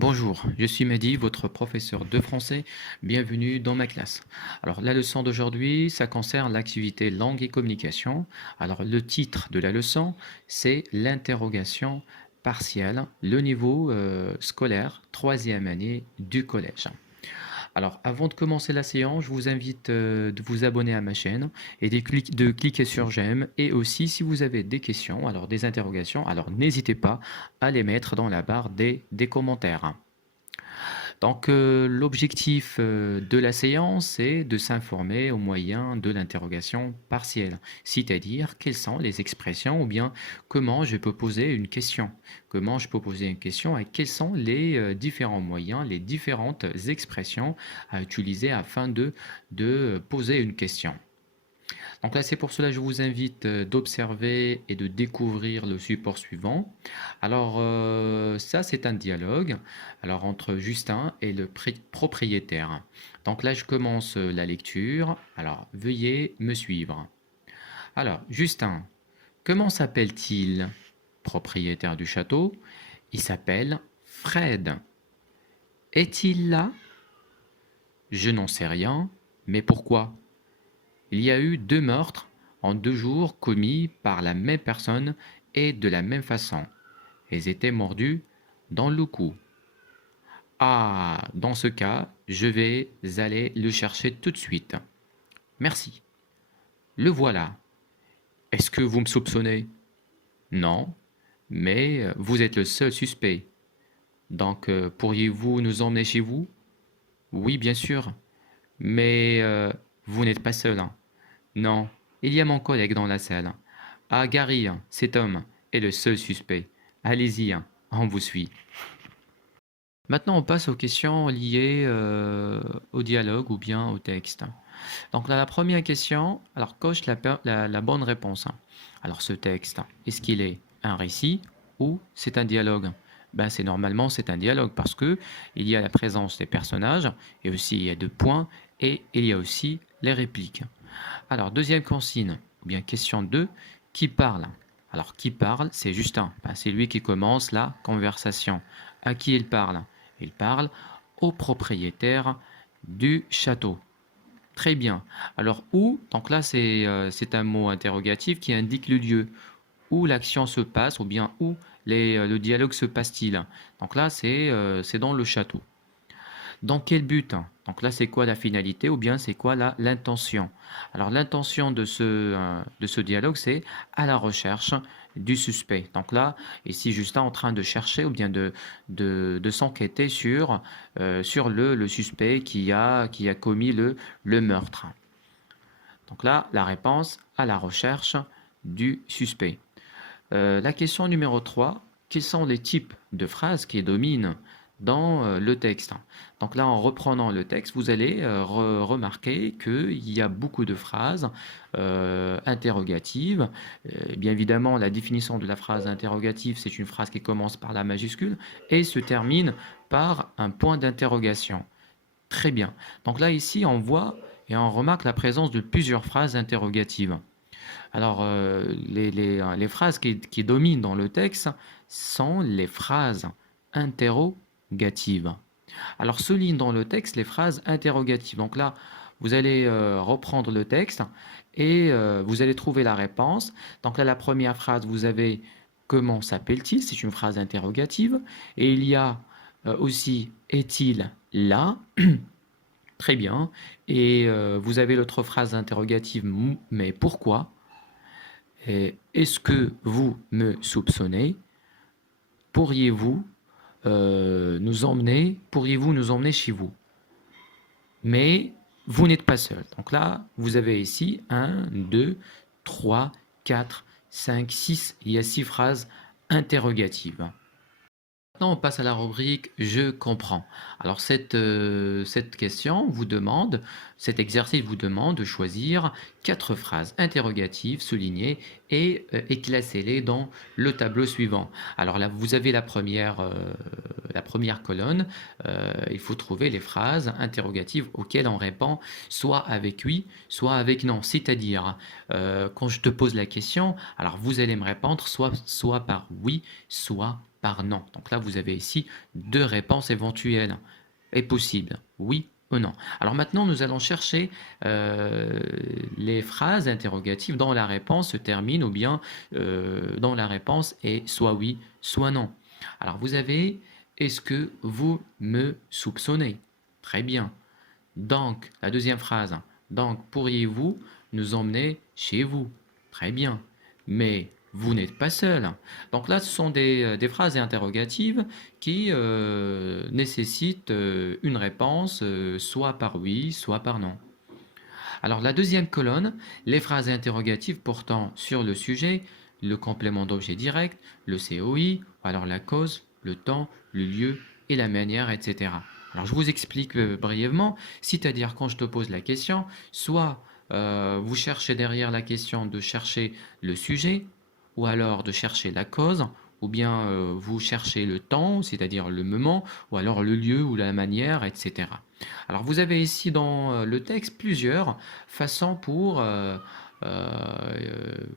Bonjour, je suis Mehdi, votre professeur de français. Bienvenue dans ma classe. Alors, la leçon d'aujourd'hui, ça concerne l'activité langue et communication. Alors, le titre de la leçon, c'est l'interrogation partielle, le niveau scolaire, troisième année du collège. Alors, avant de commencer la séance, je vous invite de vous abonner à ma chaîne et de cliquer sur j'aime. Et aussi, si vous avez des questions, alors des interrogations, alors n'hésitez pas à les mettre dans la barre des commentaires. Donc, l'objectif de la séance, c'est de s'informer au moyen de l'interrogation partielle, c'est-à-dire quelles sont les expressions ou bien comment je peux poser une question. Comment je peux poser une question et quels sont les différents moyens, les différentes expressions à utiliser afin de poser une question. Donc là, c'est pour cela que je vous invite d'observer et de découvrir le support suivant. Alors, ça, c'est un dialogue alors, entre Justin et le propriétaire. Donc là, je commence la lecture. Alors, veuillez me suivre. Alors, Justin, comment s'appelle-t-il? Propriétaire du château. Il s'appelle Fred. Est-il là? Je n'en sais rien. Mais pourquoi? Il y a eu 2 meurtres en 2 jours commis par la même personne et de la même façon. Ils étaient mordus dans le cou. Ah, dans ce cas, je vais aller le chercher tout de suite. Merci. Le voilà. Est-ce que vous me soupçonnez? Non, mais vous êtes le seul suspect. Donc, pourriez-vous nous emmener chez vous? Oui, bien sûr. Mais vous n'êtes pas seul, hein. Non, il y a mon collègue dans la salle. Ah, Gary, cet homme est le seul suspect. Allez-y, on vous suit. Maintenant, on passe aux questions liées au dialogue ou bien au texte. Donc là, la première question, alors coche la bonne réponse. Alors ce texte, est-ce qu'il est un récit ou c'est un dialogue? Ben, c'est un dialogue parce que il y a la présence des personnages et aussi il y a 2 points et il y a aussi les répliques. Alors, deuxième consigne, ou bien question 2, qui parle? Alors, qui parle? C'est Justin. Ben, c'est lui qui commence la conversation. À qui il parle? Il parle au propriétaire du château. Très bien. Alors, où? Donc là, c'est un mot interrogatif qui indique le lieu. Où l'action se passe, ou bien où le dialogue se passe-t-il? Donc là, c'est dans le château. Dans quel but? Donc là, c'est quoi la finalité ou bien c'est quoi l'intention? Alors l'intention de ce dialogue, c'est à la recherche du suspect. Donc là, ici, Justin est en train de chercher ou bien de s'enquêter sur le suspect qui a commis le meurtre. Donc là, la réponse à la recherche du suspect. La question numéro 3, quels sont les types de phrases qui dominent dans le texte? Donc là, en reprenant le texte, vous allez remarquer qu'il y a beaucoup de phrases interrogatives. Bien évidemment, la définition de la phrase interrogative, c'est une phrase qui commence par la majuscule et se termine par un point d'interrogation. Très bien. Donc là, ici, on voit et on remarque la présence de plusieurs phrases interrogatives. Alors, les phrases qui dominent dans le texte sont les phrases interrogatives. Alors, souligne dans le texte les phrases interrogatives. Donc là, vous allez reprendre le texte et vous allez trouver la réponse. Donc là, la première phrase, vous avez comment s'appelle-t-il? C'est une phrase interrogative. Et il y a aussi est-il là? Très bien. Et vous avez l'autre phrase interrogative, mais pourquoi? Est-ce que vous me soupçonnez? Pourriez-vous pourriez-vous nous emmener chez vous? Mais vous n'êtes pas seul. Donc là, vous avez ici 1, 2, 3, 4, 5, 6. Il y a 6 phrases interrogatives. Maintenant, on passe à la rubrique Je comprends. Alors, cette question vous demande, cet exercice vous demande de choisir 4 phrases interrogatives soulignées et classez-les dans le tableau suivant. Alors là, vous avez la première colonne. Il faut trouver les phrases interrogatives auxquelles on répond soit avec oui, soit avec non. C'est-à-dire, quand je te pose la question, alors vous allez me répondre soit par oui, soit par non. Donc là, vous avez ici deux réponses éventuelles et possibles, oui ou non. Alors maintenant, nous allons chercher les phrases interrogatives dont la réponse se termine ou bien dont la réponse est soit oui, soit non. Alors vous avez, est-ce que vous me soupçonnez? Très bien. Donc, la deuxième phrase, donc pourriez-vous nous emmener chez vous? Très bien. Mais vous n'êtes pas seul. Donc là, ce sont des phrases interrogatives qui nécessitent une réponse soit par oui, soit par non. Alors la deuxième colonne, les phrases interrogatives portant sur le sujet, le complément d'objet direct, le COI, alors la cause, le temps, le lieu et la manière, etc. Alors je vous explique brièvement, c'est-à-dire quand je te pose la question, soit vous cherchez derrière la question de chercher le sujet, ou alors de chercher la cause, ou bien vous cherchez le temps, c'est-à-dire le moment, ou alors le lieu ou la manière, etc. Alors vous avez ici dans le texte plusieurs façons pour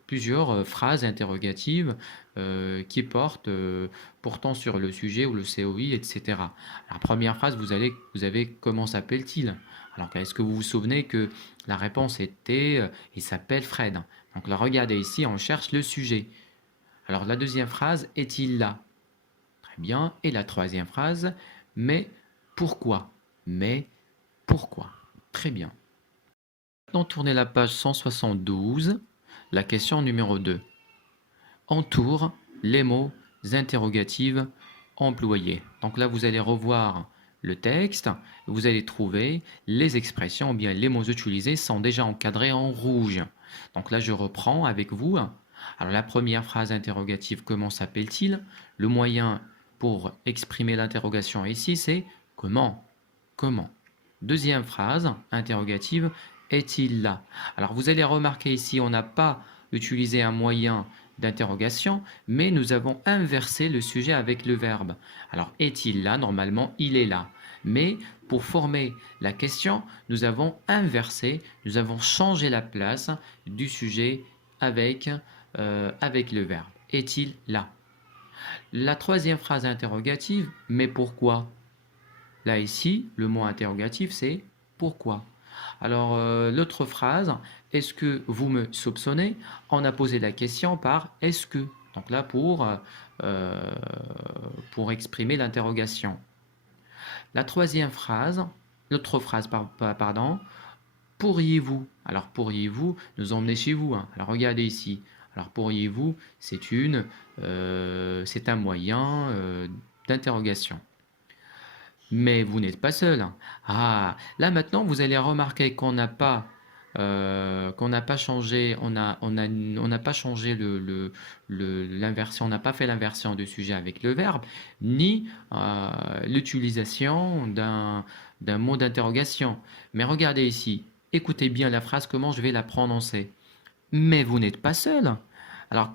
plusieurs phrases interrogatives qui portent pourtant sur le sujet ou le COI, etc. La première phrase, vous avez comment s'appelle-t-il? Alors est-ce que vous vous souvenez que la réponse était il s'appelle Fred. Donc là, regardez ici, on cherche le sujet. Alors la deuxième phrase, est-il là? Très bien. Et la troisième phrase, mais pourquoi? Mais pourquoi? Très bien. Maintenant, tournez la page 172, la question numéro 2. Entoure les mots interrogatifs employés. Donc là, vous allez revoir le texte, vous allez trouver les expressions ou bien les mots utilisés sont déjà encadrés en rouge. Donc là, je reprends avec vous. Alors la première phrase interrogative, comment s'appelle-t-il? Le moyen pour exprimer l'interrogation ici, c'est comment? Comment? Deuxième phrase interrogative, est-il là? Alors vous allez remarquer ici, on n'a pas utilisé un moyen d'interrogation, mais nous avons inversé le sujet avec le verbe. Alors est-il là? Normalement, il est là. Mais pour former la question, nous avons inversé, nous avons changé la place du sujet avec, avec le verbe. Est-il là? La troisième phrase interrogative, mais pourquoi? Là, ici, le mot interrogatif, c'est pourquoi. Alors, l'autre phrase, est-ce que vous me soupçonnez? On a posé la question par est-ce que. Donc là, pour exprimer l'interrogation. La troisième phrase, l'autre phrase, pardon, pourriez-vous. Alors, pourriez-vous nous emmener chez vous, hein? Alors, regardez ici. Alors, pourriez-vous, c'est un moyen d'interrogation. Mais vous n'êtes pas seul. Ah, là maintenant, vous allez remarquer qu'on n'a pas changé, on n'a pas changé l'inversion, on n'a pas fait l'inversion du sujet avec le verbe, ni l'utilisation d'un mot d'interrogation. Mais regardez ici, écoutez bien la phrase, comment je vais la prononcer. Mais vous n'êtes pas seul. Alors,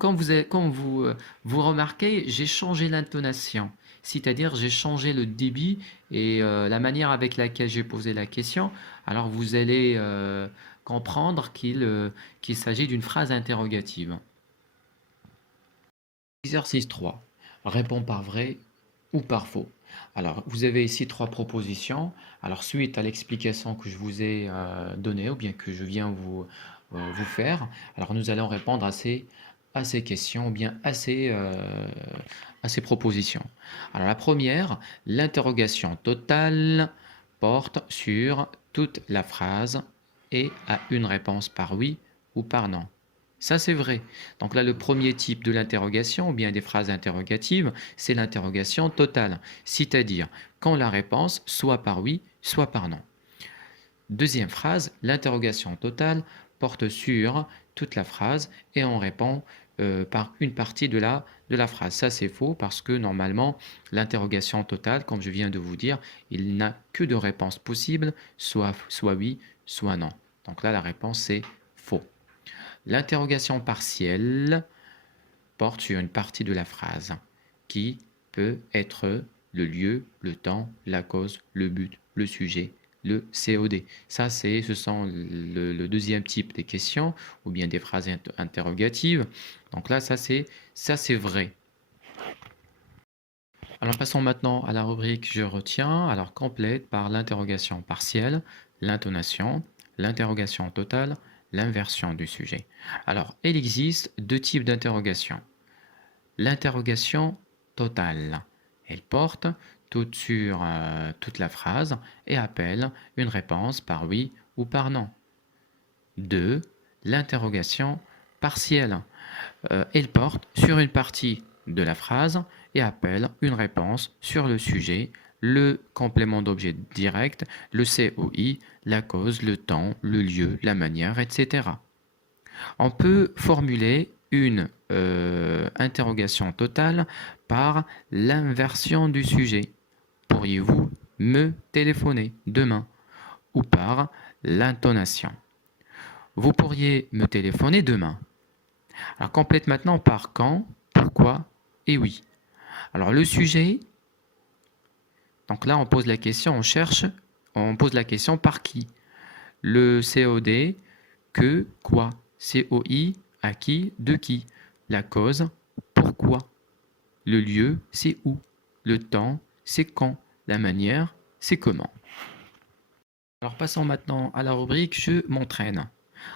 vous remarquez, j'ai changé l'intonation, c'est-à-dire j'ai changé le débit et la manière avec laquelle j'ai posé la question. Alors, vous allez comprendre qu'il s'agit d'une phrase interrogative. Exercice 3. Réponds par vrai ou par faux. Alors, vous avez ici trois propositions. Alors, suite à l'explication que je vous ai donnée ou bien que je viens vous faire, alors nous allons répondre à ces questions ou bien à ces propositions. Alors, la première, l'interrogation totale porte sur toute la phrase et a une réponse par oui ou par non. Ça, c'est vrai. Donc là, le premier type de l'interrogation, ou bien des phrases interrogatives, c'est l'interrogation totale, c'est-à-dire quand la réponse soit par oui, soit par non. Deuxième phrase, l'interrogation totale porte sur toute la phrase et on répond par une partie de la phrase. Ça, c'est faux parce que normalement, l'interrogation totale, comme je viens de vous dire, il n'a que deux réponses possibles, soit oui, soit non. Donc là, la réponse, c'est faux. L'interrogation partielle porte sur une partie de la phrase qui peut être le lieu, le temps, la cause, le but, le sujet, le COD. Ça, ce sont le deuxième type des questions ou bien des phrases interrogatives. Donc là, ça c'est vrai. Alors passons maintenant à la rubrique je retiens. Alors complète par l'interrogation partielle, l'intonation, l'interrogation totale, l'inversion du sujet. Alors il existe deux types d'interrogation. L'interrogation totale, elle porte sur toute la phrase et appelle une réponse par oui ou par non. 2. L'interrogation partielle, elle porte sur une partie de la phrase et appelle une réponse sur le sujet, le complément d'objet direct, le COI, la cause, le temps, le lieu, la manière, etc. On peut formuler une interrogation totale par l'inversion du sujet. Pourriez-vous me téléphoner demain? Ou par l'intonation. Vous pourriez me téléphoner demain. Alors complète maintenant par quand, pourquoi et oui. Alors le sujet, donc là on pose la question, on pose la question par qui? Le COD, que, quoi? COI, à qui, de qui? La cause, pourquoi? Le lieu, c'est où? Le temps, c'est quand? La manière, c'est comment? Alors passons maintenant à la rubrique je m'entraîne.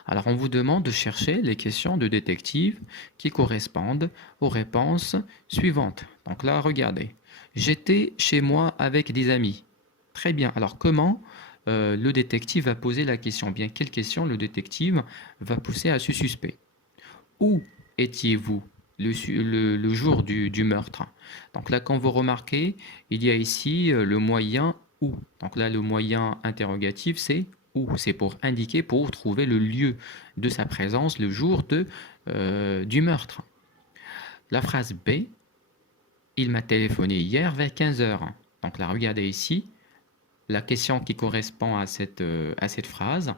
Alors on vous demande de chercher les questions de détective qui correspondent aux réponses suivantes. Donc là, regardez. J'étais chez moi avec des amis. Très bien. Alors comment le détective va poser la question? Bien, quelle question le détective va pousser à ce suspect? Où étiez-vous le jour du meurtre? Donc là, quand vous remarquez, il y a ici le moyen où. Donc là, le moyen interrogatif, c'est où. C'est pour indiquer, pour trouver le lieu de sa présence le jour du meurtre. La phrase B, il m'a téléphoné hier vers 15 heures. Donc là, regardez ici, la question qui correspond à cette phrase.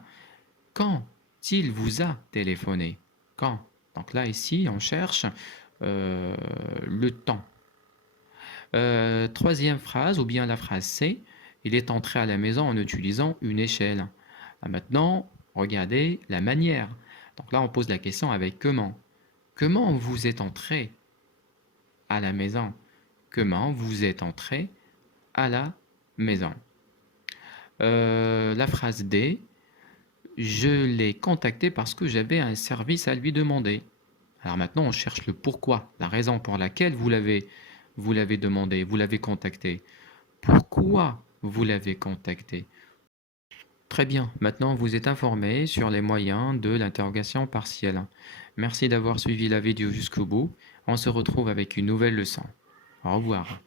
Quand il vous a téléphoné? Quand? Donc là, ici, on cherche le temps. Troisième phrase, ou bien la phrase C, il est entré à la maison en utilisant une échelle. Maintenant, regardez la manière. Donc là, on pose la question avec comment. Comment vous êtes entré à la maison? Comment vous êtes entré à la maison? La phrase D, je l'ai contacté parce que j'avais un service à lui demander. Alors maintenant, on cherche le pourquoi, la raison pour laquelle vous l'avez demandé, vous l'avez contacté. Pourquoi vous l'avez contacté? Très bien, maintenant vous êtes informé sur les moyens de l'interrogation partielle. Merci d'avoir suivi la vidéo jusqu'au bout. On se retrouve avec une nouvelle leçon. Au revoir.